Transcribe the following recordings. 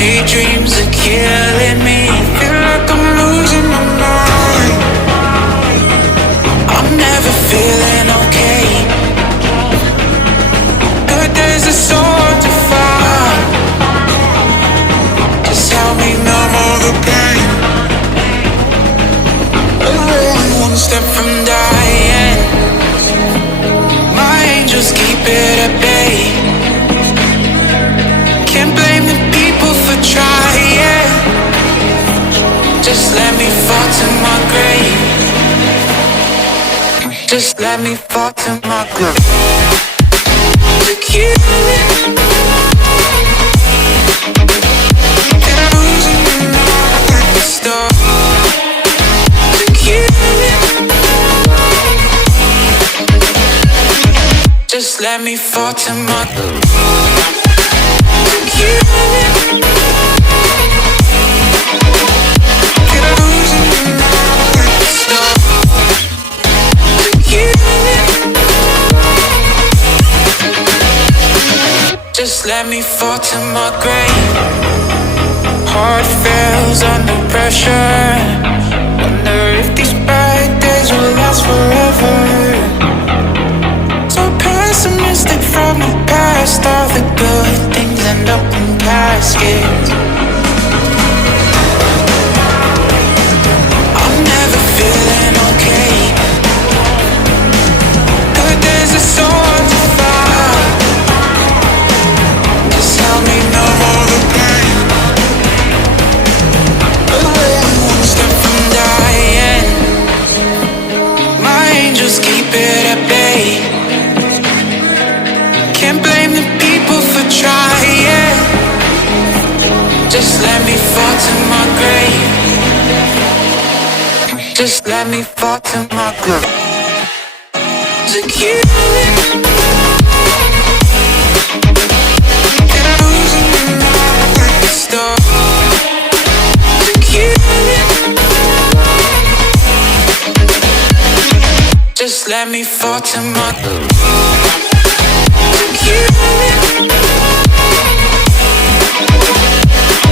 Daydreams are killing me. Feel like I'm losing my mind. I'm never feeling okay. Good days are so hard to find. Just help me numb all the pain. I'm only one step from dying. My angels keep it at bay. Can't blame the people for trying. Just let me fall to my grave. Just let me fall to my grave. To kill it. And I'm losing my mind. Stop. To kill it. Just let me fall to my grave. To kill it. And I'm losing my mind. Stop. To kill it. Just let me fall to my grave. Heart fails under pressure. Wonder if these bad days will last forever. So pessimistic from the past. All the good things end up in caskets. I'm never feeling okay. Good days are so hard to find. Just help me numb all the pain. I'm one step from dying. My angels keep it at bay. Can't blame the people for trying. Just let me fall to my grave. Just let me fall to my grave. To kill it. And I'm losing my mind. Stop. To kill it. Just let me fall to my grave. To kill it.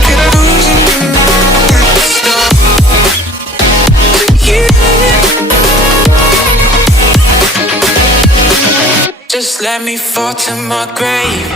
And I'm losing my mind. Stop. To kill it. Just let me fall to my grave.